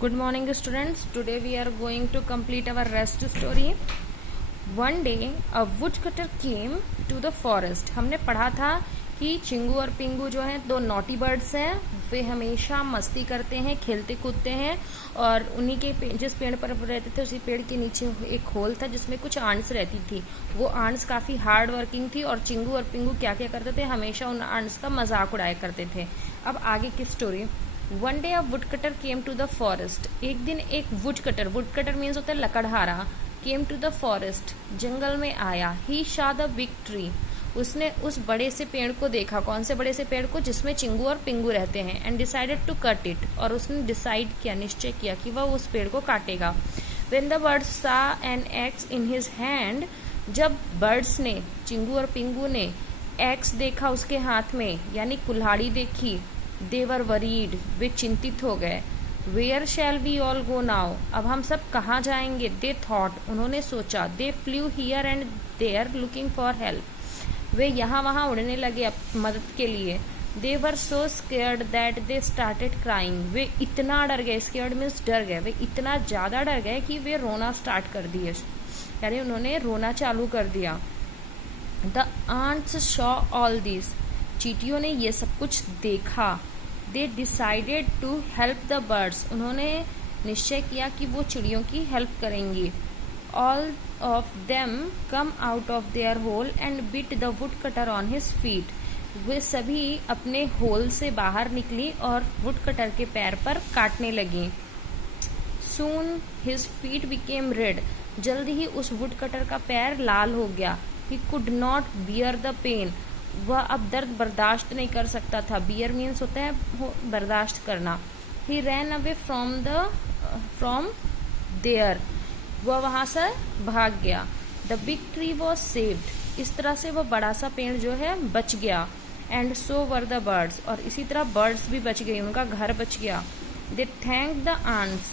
Good morning, students. Today we are going to complete our rest story. One day a woodcutter came to the forest. हमने पढ़ा था कि चिंगू और पिंगू जो हैं दो नॉटी बर्ड्स हैं. वे हमेशा मस्ती करते हैं, खेलते कूदते हैं और उन्हीं के जिस पेड़ पर रहते थे उसी पेड़ के नीचे एक होल था जिसमें कुछ आंट्स रहती थी. वो आंट्स काफ़ी हार्ड वर्किंग थी और चिंगू और पिंगू क्या क्या करते थे, हमेशा उन आंट्स का मजाक उड़ाया करते थे. अब आगे की story. One day a wood cutter came to the forest. एक दिन एक वुड कटर मीन्स होता है लकड़हारा. केम टू द फॉरेस्ट, जंगल में आया. He saw the big tree. उसने उस बड़े से पेड़ को देखा. कौन से बड़े से पेड़ को? जिसमें चिंगू और पिंगू रहते हैं. And decided to cut it. और उसने डिसाइड किया, निश्चय किया कि वह उस पेड़ को काटेगा. When the birds saw an axe in his hand. जब बर्ड्स ने, चिंगू और पिंगू ने एक्स देखा उसके हाथ में, यानी कुल्हाड़ी देखी, दे वर वरीड, वे चिंतित हो गए. Where shall we all go now. अब हम सब कहाँ जाएंगे? दे थॉट, उन्होंने सोचा. They flew here and there looking for help. वे यहाँ वहाँ उड़ने लगे मदद के लिए. They were so scared that they started crying. वे इतना डर गए, स्केयर्ड मीन्स डर गए, वे इतना ज़्यादा डर गए कि वे रोना स्टार्ट कर दिए, यानी उन्होंने रोना चालू कर दिया. The ants saw all this. चींटियों ने ये सब कुछ देखा. They decided to help the birds. उन्होंने निश्चय किया कि वो चिड़ियों की हेल्प करेंगी. All of them come out of their hole and bit the woodcutter on his feet. वे सभी अपने होल से बाहर निकली और वुड कटर के पैर पर काटने लगी. सून हिज फीट बिकेम रेड. जल्द ही उस वुड कटर का पैर लाल हो गया. He could not bear the pain. वह अब दर्द बर्दाश्त नहीं कर सकता था. बियर मीन्स होता है बर्दाश्त करना. ही रैन अवे फ्रॉम देयर. वह वहां से भाग गया. The big tree was saved. इस तरह से वह बड़ा सा पेड़ जो है बच गया. And so were the birds. और इसी तरह बर्ड्स भी बच गई, उनका घर बच गया. दे थैंक द आंट्स.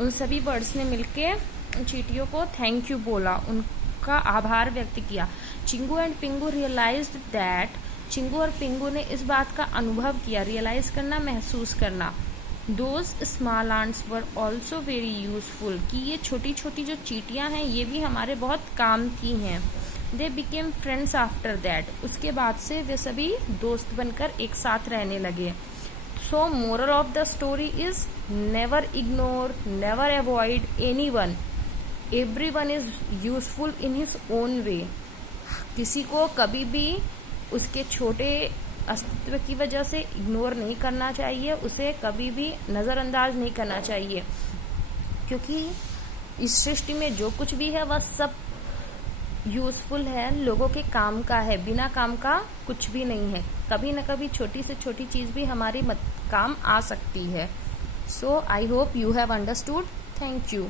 उन सभी बर्ड्स ने मिलके उन चींटियों को थैंक यू बोला, उनका आभार व्यक्त किया. चिंगू एंड पिंगू रियलाइज्ड दैट. चिंगू और पिंगू ने इस बात का अनुभव किया. रियलाइज करना, महसूस करना. Those small ants were also very useful. कि ये छोटी छोटी जो चींटियां हैं ये भी हमारे बहुत काम की हैं. They became friends after that. उसके बाद से वे सभी दोस्त बनकर एक साथ रहने लगे. सो moral of the story is never ignore, never avoid anyone. Everyone is useful in his own way. किसी को कभी भी उसके छोटे अस्तित्व की वजह से इग्नोर नहीं करना चाहिए, उसे कभी भी नज़रअंदाज नहीं करना चाहिए, क्योंकि इस सृष्टि में जो कुछ भी है वह सब यूजफुल है, लोगों के काम का है. बिना काम का कुछ भी नहीं है. कभी न कभी छोटी से छोटी चीज़ भी हमारे काम आ सकती है. So I hope you have understood. Thank you.